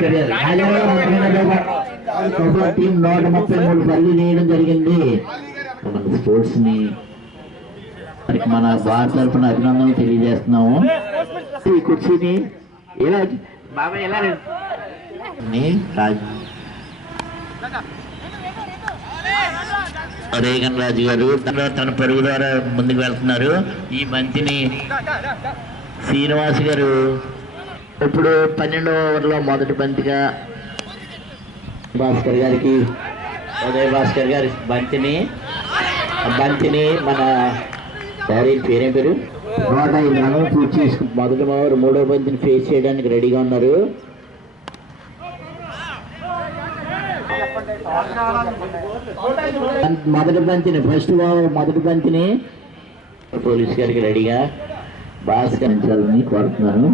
Bhaskar kabaddi team నూట ముప్పై మూడు పల్లి వేయడం జరిగింది స్పోర్ట్స్ని మన భారత తరఫున అభినందనలు తెలియజేస్తున్నాము ఈ కుర్చీని ఎలా బాబాయ్ ఎలా రాజ్ రేగన్ రాజు గారు తన తన పరుగు ద్వారా ముందుకు వెళ్తున్నారు ఈ బంతిని శ్రీనివాస్ గారు ఇప్పుడు పన్నెండవ ఓవర్లో మొదటి బంతిగా భాస్కర్ గారికి ఉదయ్ భాస్కర్ గారి బంతిని బంతిని మన సారీ పేరేం పేరు? నూట పూర్తి చేసుకు మొదటి ఓవర్ మూడో బంతిని ఫేస్ చేయడానికి రెడీగా ఉన్నారు. మొదటి బంతిని ఫస్ట్ మొదటి బంతిని పోలీస్ గారికి రెడీగా భాస్కరించాలని కోరుతున్నాను.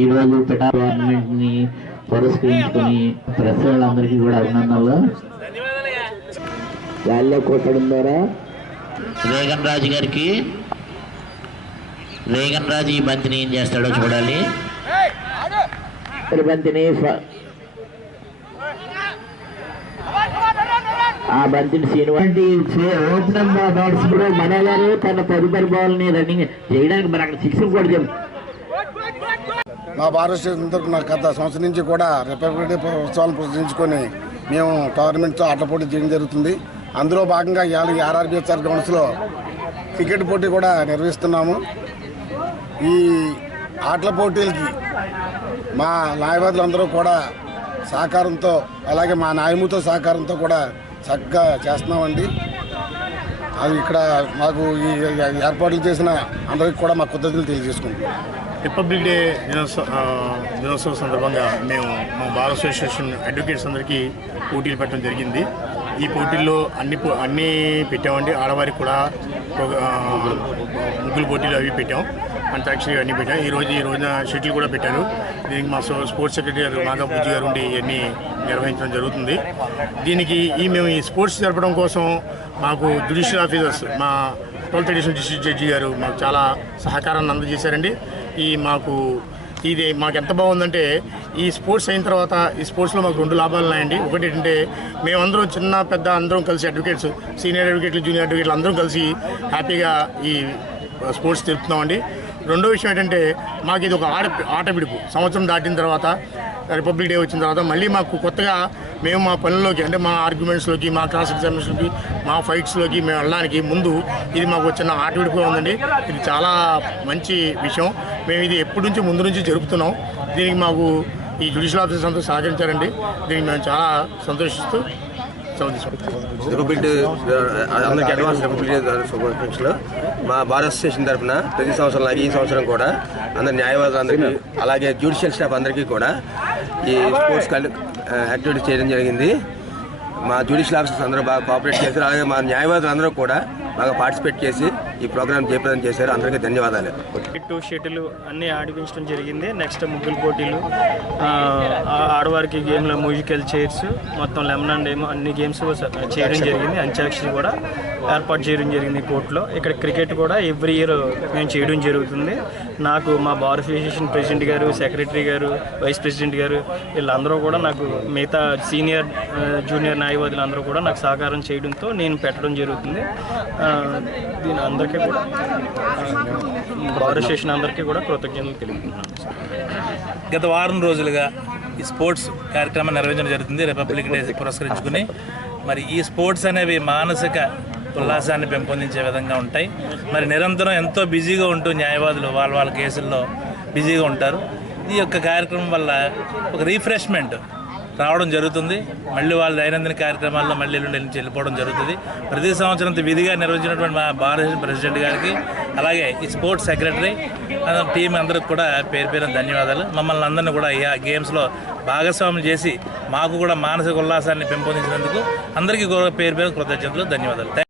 ఈరోజు పిటా గవర్నమెంట్ని పురస్కరించుకొని ప్రెస్ వాళ్ళందరికీ కూడా అభినందనలు. గాల్లో కొట్టడం ద్వారా రేగన్ రాజు గారికి రేగన్ రాజు ఈ బంతిని ఏం చేస్తాడో చూడాలి. బంతిని ఆ బంతిని శ్రీనివాసి ఓపెనర్ బ్యాట్స్మెన్ మన గారు తన తదుపరి బాల్ని రన్నింగ్ చేయడానికి మరి అక్కడ సిక్స్ కూడా చెప్పు. మా భారత స్టేషన్ గత సంవత్సరం నుంచి కూడా రిపబ్లిక్ డే ఉత్సవాలను ప్రదర్శించుకొని మేము టోర్నమెంట్తో ఆటల పోటీ చేయడం జరుగుతుంది. అందులో భాగంగా ఇవాళ ఈ సార్ గ్రౌండ్స్లో క్రికెట్ పోటీ కూడా నిర్వహిస్తున్నాము. ఈ ఆటల పోటీలకి మా న్యాయవాదులందరూ కూడా సహకారంతో అలాగే మా న్యాయముతో సహకారంతో కూడా చక్కగా చేస్తున్నామండి. అది ఇక్కడ మాకు ఈ ఏర్పాట్లు చేసిన అందరికీ కూడా మా కృతజ్ఞతలు తెలియజేసుకుంటున్నాం. రిపబ్లిక్ డే దినోత్సవ దినోత్సవం సందర్భంగా మేము మా బార్ అసోసియేషన్ అడ్వకేట్స్ అందరికీ పోటీలు పెట్టడం జరిగింది. ఈ పోటీల్లో అన్ని పో- అన్నీ పెట్టామండి. ఆడవారికి కూడా ముగ్గులు పోటీలు అవి పెట్టాం. అంతాక్షరి అన్నీ పెట్టాం. ఈ రోజు ఈ రోజున షటిల్ కూడా పెట్టారు దీనికి మా స్పోర్ట్స్ సెక్రటరీ గారు నాగా బుజ్జి గారు ఉండి ఇవన్నీ నిర్వహించడం జరుగుతుంది. దీనికి ఈ మేము ఈ స్పోర్ట్స్ జరపడం కోసం మాకు జ్యుడిషియల్ ఆఫీసర్స్ మా ట్వెల్త్ ఎడిషన్ డిస్ట్రిక్ట్ జడ్జి గారు మాకు చాలా సహకారాన్ని అందజేశారండి. ఈ మాకు ఇది మాకు ఎంత బాగుందంటే ఈ స్పోర్ట్స్ అయిన తర్వాత ఈ స్పోర్ట్స్లో మాకు రెండు లాభాలు ఉన్నాయండి. ఒకటి ఏంటంటే మేమందరం చిన్న పెద్ద అందరం కలిసి అడ్వకేట్స్ సీనియర్ అడ్వకేట్లు జూనియర్ అడ్వకేట్లు అందరం కలిసి హ్యాపీగా ఈ స్పోర్ట్స్ తెలుపుతున్నామండి రెండో విషయం ఏంటంటే మాకు ఇది ఒక ఆట ఆట పిడుపు సంవత్సరం దాటిన తర్వాత రిపబ్లిక్ డే వచ్చిన తర్వాత మళ్ళీ మాకు కొత్తగా మేము మా పనుల్లోకి అంటే మా ఆర్గ్యుమెంట్స్లోకి మా క్లాస్ ఎగ్జామినేషన్కి మా ఫైట్స్లోకి మేము వెళ్ళడానికి ముందు ఇది మాకు చిన్న ఆట విడుపుగా ఉందండి. ఇది చాలా మంచి విషయం. మేము ఇది ఎప్పటి నుంచి ముందు నుంచి జరుపుతున్నాం. దీనికి మాకు ఈ జ్యుడిషియల్ ఆఫీసర్స్ అంతా సహకరించారండి. దీనికి మేము చాలా సంతోషిస్తూ రిపబ్లిక్ డే అందరికి అడ్వాన్స్ రిపబ్లిక్ డే శుభాకాంక్షలు మా భారత్ స్టేషన్ తరఫున ప్రతి సంవత్సరం లాగే ఈ సంవత్సరం కూడా అందరి న్యాయవాదులందరికీ అలాగే జ్యుడిషియల్ స్టాఫ్ అందరికీ కూడా ఈ స్పోర్ట్స్ యాక్టివిటీ చేయడం జరిగింది. మా జ్యుడిషియల్ ఆఫీసర్స్ అందరూ బాగా కోఆపరేట్ చేశారు. అలాగే మా న్యాయవాదులు అందరూ కూడా బాగా పార్టిసిపేట్ చేసి ఈ ప్రోగ్రామ్ జయప్రదం చేశారు. అందరికీ ధన్యవాదాలు. టూ షటిల్ అన్నీ ఆడిపించడం జరిగింది. నెక్స్ట్ ముగ్గులు పోటీలు ఆ, ఆడవారికి గేమ్లో మ్యూజికల్ చైర్స్ మొత్తం లెమన్ అండ్ ఏమో అన్ని గేమ్స్ చేయడం జరిగింది. అంత్యాక్షరి కూడా ఏర్పాటు చేయడం జరిగింది కోర్టులో. ఇక్కడ క్రికెట్ కూడా ఎవ్రీ ఇయర్ మేము చేయడం జరుగుతుంది. నాకు మా బార్ అసోసియేషన్ ప్రెసిడెంట్ గారు సెక్రటరీ గారు వైస్ ప్రెసిడెంట్ గారు వీళ్ళందరూ కూడా నాకు మిగతా సీనియర్ జూనియర్ న్యాయవాదులు అందరూ కూడా నాకు సహకారం చేయడంతో నేను పెట్టడం జరుగుతుంది. దీని అందరికీ కూడా బార్ అసోసియేషన్ అందరికీ కూడా కృతజ్ఞతలు తెలుపుతున్నాను గత వారం రోజులుగా ఈ స్పోర్ట్స్ కార్యక్రమం నిర్వహించడం జరుగుతుంది. రిపబ్లిక్ డే పురస్కరించుకుని మరి ఈ స్పోర్ట్స్ అనేవి మానసిక ఉల్లాసాన్ని పెంపొందించే విధంగా ఉంటాయి. మరి నిరంతరం ఎంతో బిజీగా ఉంటూ న్యాయవాదులు వాళ్ళ వాళ్ళ కేసుల్లో బిజీగా ఉంటారు. ఈ యొక్క కార్యక్రమం వల్ల ఒక రీఫ్రెష్మెంట్ రావడం జరుగుతుంది. మళ్ళీ వాళ్ళ దైనందిన కార్యక్రమాల్లో మళ్ళీ ఎల్లుండి నుంచి వెళ్ళిపోవడం జరుగుతుంది. ప్రతి సంవత్సరం విధిగా నిర్వహించినటువంటి మా భారత ప్రెసిడెంట్ గారికి అలాగే ఈ స్పోర్ట్స్ సెక్రటరీ టీం అందరికి కూడా పేరు పేరు ధన్యవాదాలు. మమ్మల్ని అందరినీ కూడా ఈ గేమ్స్లో భాగస్వామ్యం చేసి మాకు కూడా మానసిక ఉల్లాసాన్ని పెంపొందించినందుకు అందరికీ కూడా పేరు పేరు కృతజ్ఞతలు ధన్యవాదాలు.